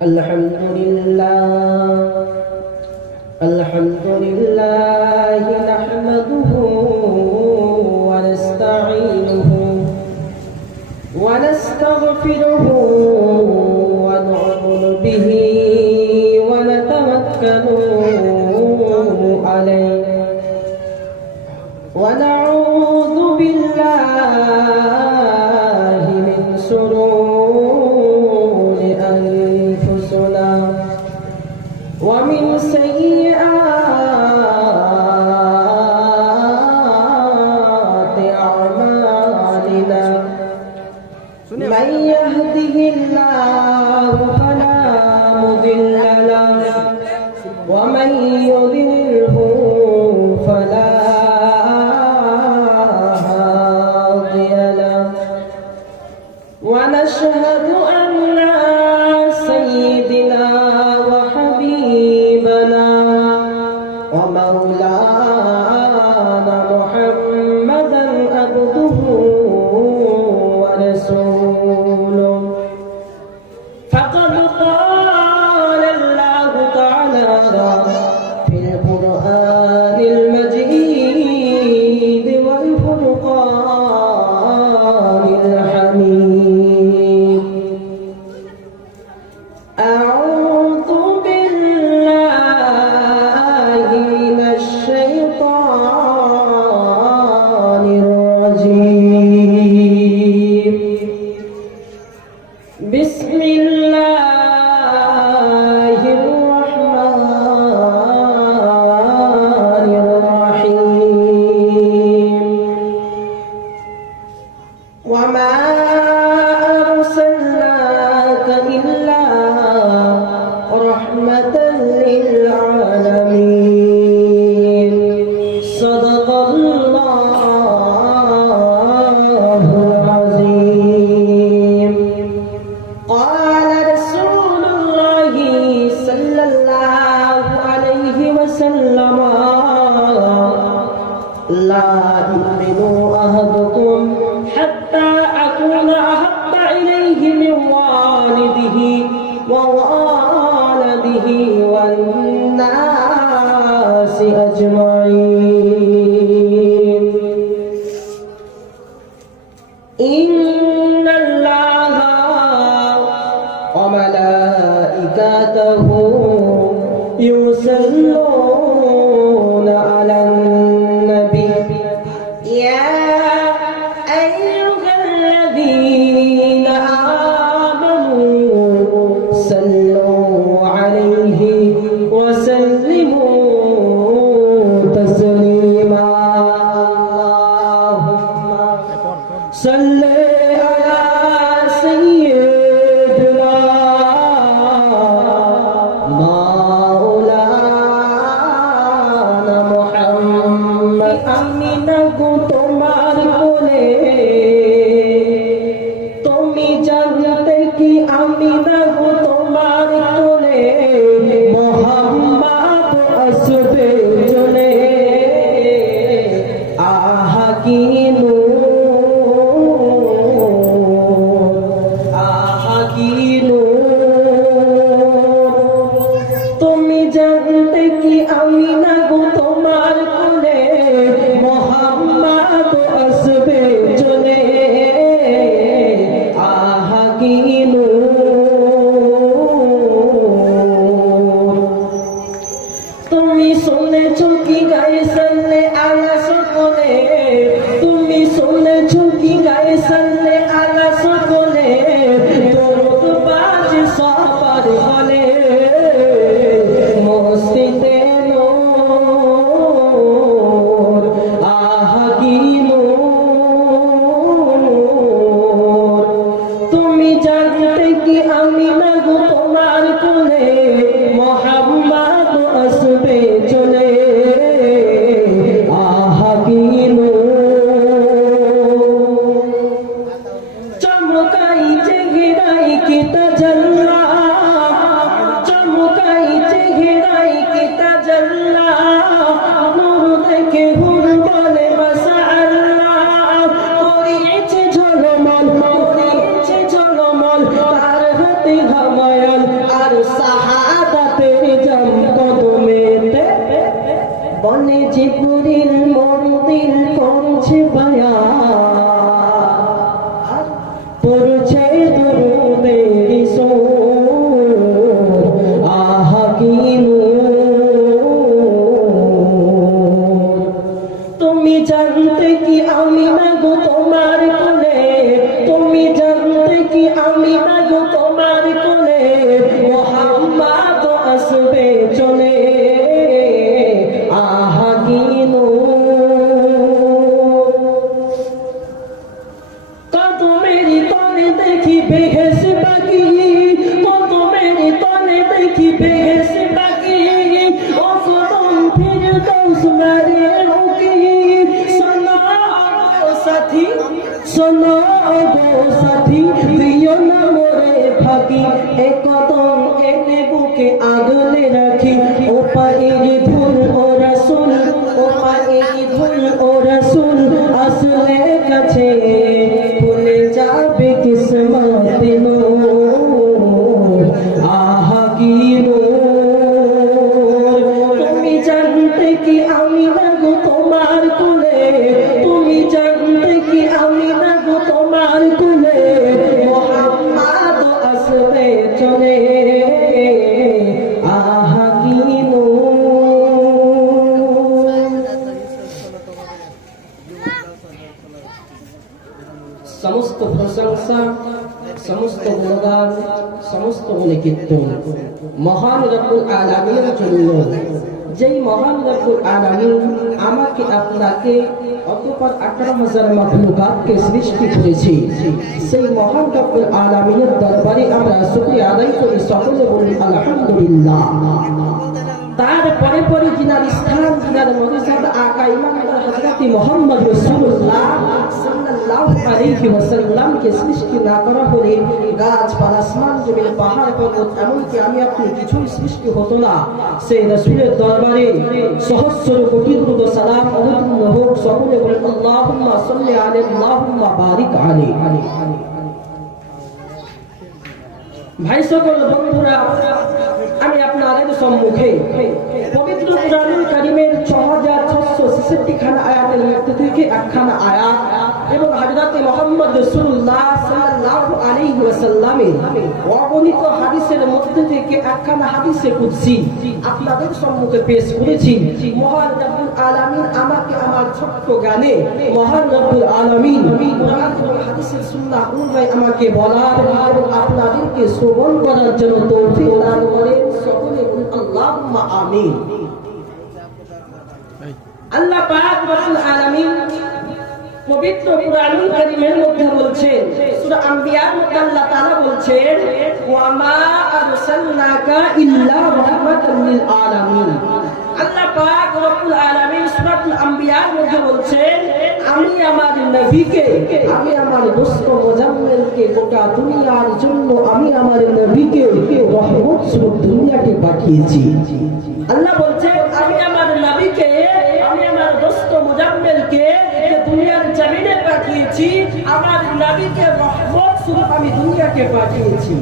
अल्हम्दुलिल्लाह नहमदुहु व नस्तईनुहु व नस्तगफिरुहु व नु'मिनु बिही व नतवक्कलु अलैहि व नऊज़ु बिल्लाहि मिन शुरूरि अनफुसिना ومن سيئات أعمالنا من يهده الله فلا مضل له ومن يضلله فلا هادي له ونشهد أن سيدنا ومولانا محمدا عبده ورسوله فقد قال الله تعالى في القرآن المجيد والفرقان الحميد أعوذ بالله من الشيطان الرجيم بسم الله الرحمن الرحيم وما أرسلناك إلا رحمة للعالمين صدق الله العظيم قال رسول الله صلى الله عليه وسلم لا يؤمن أحدكم حتى أكون أحب إليه من والده ووالده والناس أجمعين إن الله وملائكته يصلون على النبي يا أيها الذين آمنوا صلوا عليه وسلموا تسليما اللهم صل على سيدنا مولانا محمد আমিনা গো তোমার কোলে তুমি জানতে কি আমিনা গো তোমার কোলে মোহাম্মদ আসবে চলে আহা কি নূর আহা কি নূর তুমি জানতে কি আমিনা গো তোমার কোলে মোহাম্মদ আসবে চলে আহা কি নূর তুমি শুনেছো কি গায়ে সাল্লে আলা সকলে তুমি শুনেছো কি গায়ে সাল্লে আলা সকলে দরুদ বাজ সবার বলে মসজিদে নূর আহা কি নূর তুমি জানতে কি আমিনা গো তোমার কোলে মোহাম্মদ আসবে চলে আহা কি চমকাই চেহারাই কি তাজাল্লা চমকাই চেহারাই কি তাজাল্লা নূর দেখে হুর বলে মাশাআল্লাহ করিয়েছে ঝলমল করিয়েছে ঝলমল তার হাতে হামায়াল আর আর শাহাদাতের জাম কদমেতে বনে জিবরিল মরদিল করছে বায়ান পড়ছে দরুদের সুর আহা কি নূর তুমি জানতে কি আমি না গো তোমার কোলে তুমি জানতে কি আমি না গো তোমার কোলে মুহাম্মদ আসবে চলে আহা কি নূর কদমের তলে দেখি বেহেশ বাকি কদমের তলে দেখি বেহেশ বাকি ও কদম ফিরদৌস মারে রুকি সাথী শোনো গো সাথী দিও না মোরে ফাঁকি এ কদম এনে বুকে আগলে রাখি ও পায়ের ধুল ও রাসূল ও পায়ের ধুল ও রাসূল আসলে কাছে ভুলে যাবে কিসমত নূর আহা কি নূর তুমি জানতে কি আমি না গো তোমার কোলে তুমি জানতে কি আমি না গো তোমার কোলে মুহাম্মদ আসবে চলে আহা কি সমস্ত প্রশংসা সমস্ত গুণগান সমস্ত গুণকীর্তন মহান রব্বুল আলামিনের জন্য যেই মহান রব্বুল আলামিন আমাকে আপনাকে অতঃপর 18,000 মাখলুকাতকে সৃষ্টি করেছে সেই মহান রব্বুল আলামিনের দরবারে আমরা শুকরিয়া আদায় করি সকলে বলি আলহামদুলিল্লাহ তারপরে পরে জিনার স্থান জিনার মর্যাদা আকা ইমামদার হযরত মুহাম্মদ রাসূলুল্লাহ সাল্লাল্লাহু আলাইহি ওয়াসাল্লাম কে সৃষ্টি না করা হলে গাছপালা আসমান জমিন পাহাড় পর্বত এমনকি আমি আপনি কিছুই সৃষ্টি হতো না সেই রাসূলের দরবারে সহস্র কোটি দুরূদ সালাম অবতীর্ণ হোক সকলে বলেন আল্লাহুম্মা সাল্লি আলাইহি আল্লাহুম্মা বারিক আলাইহি ভাই সকল বন্ধুরা আমি আপনাদের সম্মুখে পবিত্র কুরআনুল কারীমের 6666 খানা আয়াতের মধ্যে থেকে একখানা আয়াত এবং হযরত মুহাম্মদ রাসূলুল্লাহ সাল্লাল্লাহু আলাইহি ওয়াসাল্লামের অগণিত হাদিসের মধ্যে থেকে একখানা হাদিসে কুদসি আপনাদের সম্মুখে পেশ করেছি মহান রব্বুল আলামিন আমাকে আমার ছোট্ট জ্ঞানে মহান রব্বুল আলামিন কুরআন এবং হাদিসের সুন্নাহ অনুযায়ী আমাকে বলার এবং আপনাদেরকে শ্রবণ করার জন্য তৌফিক দান করেন সকলে বলুন আল্লাহুম্মা আমিন আল্লাহ পাক রব্বুল আলামিন পবিত্র কুরআনুল কারীমের মধ্যে বলছেন সূরা আম্বিয়ার মধ্যে আল্লাহ তাআলা বলছেন ওয়া মা আরসালনাকা ইল্লা রাহমাতাল লিল আলামিন আল্লাহ পাক রব্বুল আলামিন সূরাতুল আম্বিয়ার মধ্যে বলছেন আমি আমার নবীকে আমি আমার দোস্ত মুজাম্মিলকে গোটা দুনিয়ার জন্য আমি আমার নবীকে রহমত স্বরূপ দুনিয়াকে পাঠিয়েছি আল্লাহ বলছেন আমি আমার নবীকে আমি আমার দোস্ত মুজাম্মিলকে দুনিয়ার জমিনে পাঠিয়েছি আমার নবীকে রহমত স্বরূপ আমি দুনিয়াকে পাঠিয়েছি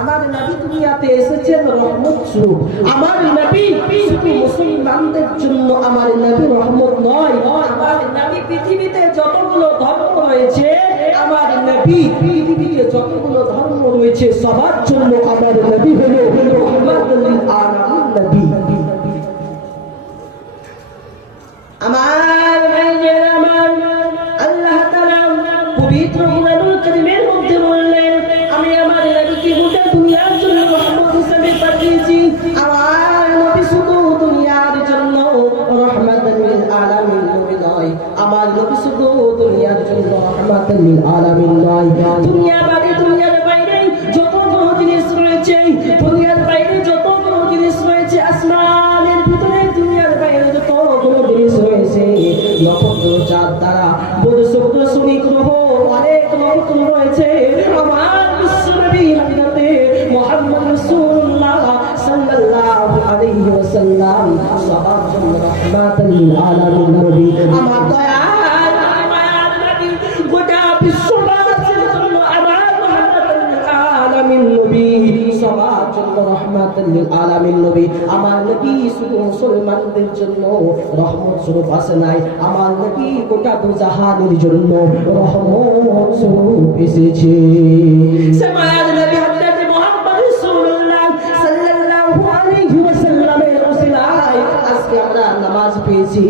আমার নবী দুনিয়াতে এসেছেন রহমত স্বরূপ আমার নবী শুধু মুসলমানদের জন্য আমার নবী রহমত নয় আমার নবী পৃথিবীতে যতগুলো ধর্ম রয়েছে আমার নবী পৃথিবীতে যতগুলো ধর্ম রয়েছে সবার জন্য আমার নবী হলো রহমাতুল লিল আলামিন নবী আমার ভাইয়েরা আমার আল্লাহ তাআলা পবিত্র কুরআনুল কারীমের মধ্যে বললেন আমি আমার নবীকে গোটা দুনিয়ার জন্য রহমত হিসেবে পাঠিয়েছি আমার নবী শুধু দুনিয়ার জন্য রহমাতুল লিল আলামিন নবী নয় আমার নবী শুধু দুনিয়ার জন্য রহমাতুল লিল আলামিন নয় দুনিয়ার বাইরে যতগুলো জিনিস রয়েছে দুনিয়ার বাইরে যতগুলো জিনিস রয়েছে আসমানের ভিতরে দুনিয়ার বাইরে যতগুলো জিনিস রয়েছে নক্ষত্র চাঁদ তারা বদসুক্ত শ্রমিক গ্রহ অনেক নক্ষত্র রয়েছে আমার বিশ্বনবী হযরতে মুহাম্মদ সবার জন্য রাহমাতুল লিল আলামিন নবী। আমার নবী শুধু মুসলমানদের জন্য রহমত স্বরূপ আসে নাই, আমার নবী গোটা দুজাহানের জন্য রহমত স্বরূপ এসেছে। মায়ার নবী হযরত মুহাম্মদ রাসূলুল্লাহ সাল্লাল্লাহু আলাইহি ওয়াসাল্লামের ওসিলায় আজকে আমরা নামাজ পেয়েছি,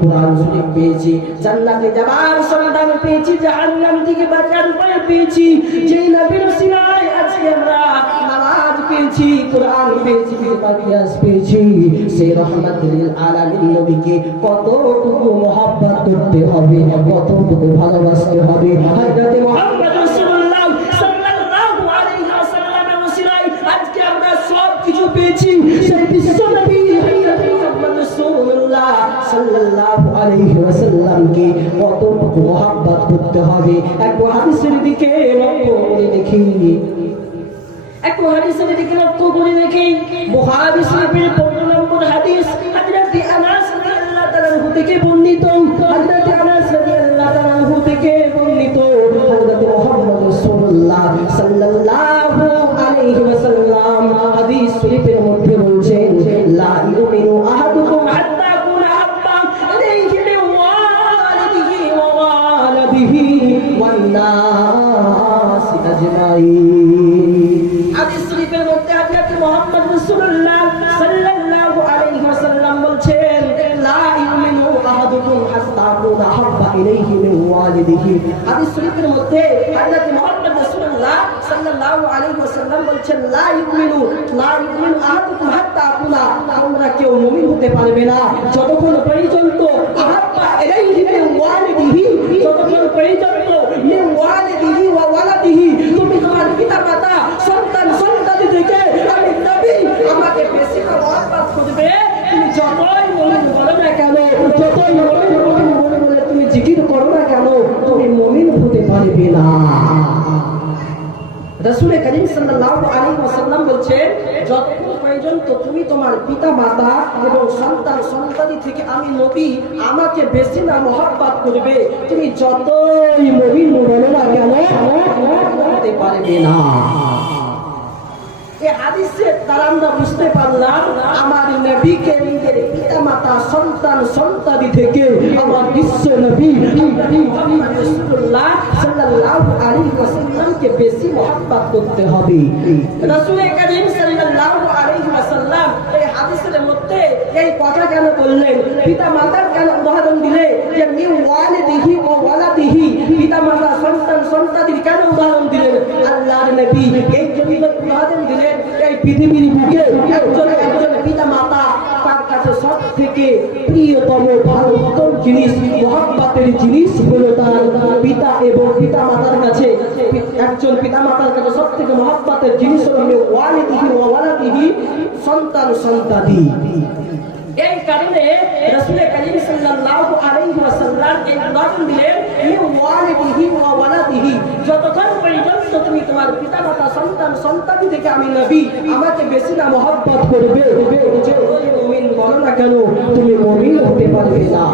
কোরআন শরীফ পেয়েছি, জান্নাতে যাবার সন্ধান পেয়েছি, জাহান্নাম থেকে বাঁচার উপায় পেয়েছি। যেই নবীর ওসিলায় আজকে আমরা নামাজ পেয়েছি, কোরআন পেয়েছি, ইতিহাস পেয়েছি। সেই রাহমাতুল লিল আলামিন নবীকে কতটুকু মহব্বত করতে হবে, কতটুকু ভালোবাসতে হবে। হযরত মুহাম্মদ রাসূলুল্লাহ সাল্লাল্লাহু আলাইহি ওয়াসাল্লামের ওসিলায় আজকে আমরা সব কিছু পেয়েছি। সেই বিশ্ব নবী হযরত মুহাম্মদ রাসূলুল্লাহ সাল্লাল্লাহু আলাইহি ওয়াসাল্লামকে কতটুকু মহব্বত করতে হবে। এক হাদিসের দিকে লক্ষ্য করে দেখি, এক হাদিসের দিকে লক্ষ্য করে দেখি। বুখারী শরীফের 15 নম্বর হাদিস, হযরত আনাস রাদিয়াল্লাহু তাআলা আনহু থেকে বর্ণিত, হযরত আনাস রাদিয়াল্লাহু তাআলা আনহু থেকে বর্ণিত, হযরত মুহাম্মদ রাসূলুল্লাহ সাল্লাল্লাহু আলাইহি ওয়াসাল্লাম হাদিস শরীফের মধ্যে বলেছেন, লা ইউমিনু আহাদুকুম হাত্তা কুনা হাব্বা ইলাইহি মিন ওয়ালিদিহি ওয়া ওয়ালাদিহি ওয়ান নাস আজমাইন। হাদিস শরীফের মধ্যে হযরত মুহাম্মদ রাসূলুল্লাহ সাল্লাল্লাহু আলাইহি ওয়াসাল্লাম বলছেন, লা ইউমিনু আহাদুকুম হাত্তা কুনা হাব্বা ইলাইহি মিন ওয়ালিদিহি। হাদিস শরীফের মধ্যে হযরত মুহাম্মদ রাসূলুল্লাহ সাল্লাল্লাহু আলাইহি ওয়াসাল্লাম বলছেন, লা ইউমিনু আহাদুকুম হাত্তা কুনা, তোমরা কেউ মুমিন হতে পারবে না যতক্ষণ পর্যন্ত আহাব্বা ইলাইহি মিন ওয়ালিদিহি, যতক্ষণ পর্যন্ত মিন ওয়ালিদিহি ওয়া ওয়ালাদিহি, তুমি তোমার পিতা-মাতা, সন্তান সন্ততি থেকে আমি নবী আমাকে বেশি মহব্বত করবে। তুমি যতই মুমিন বলো না কেন, যতই মুমিন বলে তুমি জিকির করো না কেন, তুমি মুমিন হতে পারবে না। রাসূল করিম সাল্লাল্লাহু আলাইহি ওয়াসাল্লাম বলছেন, যতক্ষণ পর্যন্ত তুমি তোমার পিতা-মাতা এবং সন্তান সন্ততি থেকে আমি নবী আমাকে বেশি না মহব্বত করবে, তুমি যতই মুমিন বলো না কেন হতে পারবে না। এই হাদিসের দ্বারা আমরা বুঝতে পারলাম আমার নবীকে নিজের পিতা-মাতা সন্তান সন্ততি থেকে আমার বিশ্ব নবী মুহাম্মদ রাসূলুল্লাহ সাল্লাল্লাহু আলাইহি ওয়াসাল্লামকে বেশি মহব্বত করতে হবে। রাসূল করিম সাল্লাল্লাহু আলাইহি ওয়াসাল্লাম এই হাদিসের মধ্যে এই কথা কেন বললেন, পিতা-মাতার কেন উদাহরণ দিলে, যে মিন ওয়ালিদিহি ওয়া ওয়ালাদিহি, পিতা-মাতা সন্তান সন্ততির কেন উদাহরণ দিলেন? আল্লাহর নবী এই জন্য উদাহরণ দিলেন, এই পৃথিবীর বুকে একজন পিতা-মাতা তার কাছে সব থেকে প্রিয়তম ভালোবাসার জিনিস, মহব্বতের জিনিস হলো তার পিতা, এবং পিতা-মাতার কাছে একজন পিতা-মাতার কাছে সব থেকে মহব্বতের জিনিস হলো ওয়ালিদিহি ওয়া ওয়ালাদিহি, সন্তান সন্ততি। এই কারণে রাসূল করিম সাল্লাল্লাহু আলাইহি ওয়াসাল্লাম এই উদাহরণ দিলেন, মিন ওয়ালিদিহি ওয়া ওয়ালাদিহি, যতক্ষণ পর্যন্ত তুমি তোমার পিতা-মাতা সন্তান সন্ততি থেকে আমি নবী আমাকে বেশি না মহব্বত করবে, যে ওই মুমিন বলো না কেন তুমি মুমিন হতে পারবে না।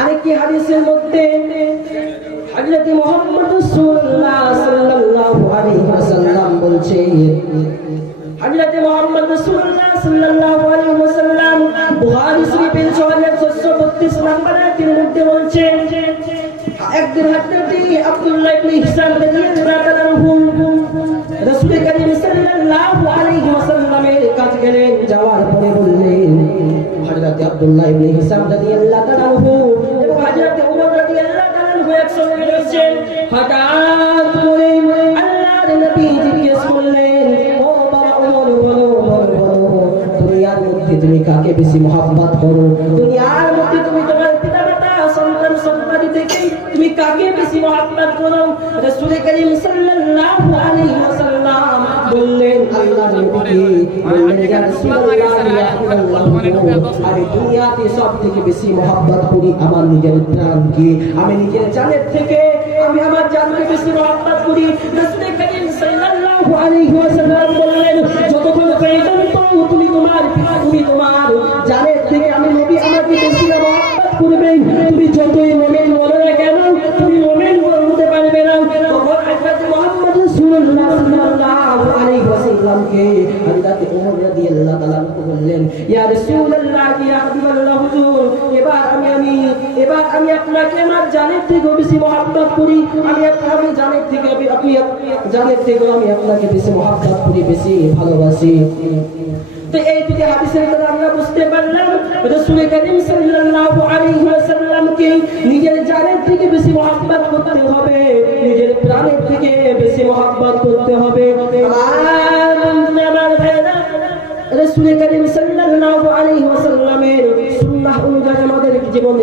আরেকটি হাদিসের মধ্যে হযরত মুহাম্মদ রাসূলুল্লাহ সাল্লাল্লাহু আলাইহি ওয়াসাল্লাম বলছেন, হযরত মুহাম্মদ রাসূলুল্লাহ সাল্লাল্লাহু আলাইহি ওয়াসাল্লাম বুখারী শরীফের 6632 নম্বর আয়াতের মধ্যে বলছেন, একদিন হযরত আব্দুল্লাহ ইবনে হিসাম রাদিয়াল্লাহু তাআলা আনহু রাসূল করিম সাল্লাল্লাহু আলাইহি ওয়াসাল্লামের কাছে গেলেন, যাওয়ার পরে বললেন, হযরত আব্দুল্লাহ ইবনে হিসাম রাদিয়াল্লাহু তাআলা আনহু এবং হযরত ওমর রাদিয়াল্লাহু তাআলা আনহু একসঙ্গে রয়েছেন। হঠাৎ করে আল্লাহর নবী জিজ্ঞেস করলেন, ও বাবা ওমর, বলো দুনিয়ার মধ্যে তুমি কাকে বেশি মহব্বত করো? দুনিয়ার মধ্যে তুমি তোমার পিতা-মাতা সন্তান সন্ততি থেকে তুমি কাকে বেশি মহব্বত করো? রাসূল করিম সাল্লাল্লাহু আলাইহি ওয়াসাল্লাম বললেন, আল্লাহর নবীকে বললেন, ইয়া রাসূলুল্লাহ, আমি দুনিয়াতে সব থেকে বেশি মহব্বত করি আমার নিজের প্রাণকে, আমি নিজের জানের থেকে আমি আমার জানকে বেশি মহব্বত করি। রাসূল করিম সাল্লাল্লাহু আলাইহি ওয়াসাল্লাম বললেন, যতক্ষণ পর্যন্ত তুমি তোমার জানের থেকে আমি নবী আমাকে বেশি মহব্বত করবে, তুমি যতই মুমিন বলো না কেন তুমি মুমিন হতে পারবে না। আপনাকে আমার জানের থেকে বেশি মহব্বত করি, আমি জানের থেকে আপনি জানের থেকে আমি আপনাকে বেশি মহব্বত করি, বেশি ভালোবাসি। তো এই দুটি হাদিসের দ্বারা আমরা বুঝতে পারলাম রাসূল করিম সাল্লাল্লাহু আলাইহি ওয়াসাল্লামকে নিজের জানের থেকে বেশি মহব্বত করতে হবে, নিজের প্রাণের থেকে বেশি মহব্বত করতে হবে। আর আমার ভাইরা, রাসূল করিম সাল্লাল্লাহু আলাইহি ওয়াসাল্লামের সুন্নাহ অনুযায়ী আমাদের জীবনে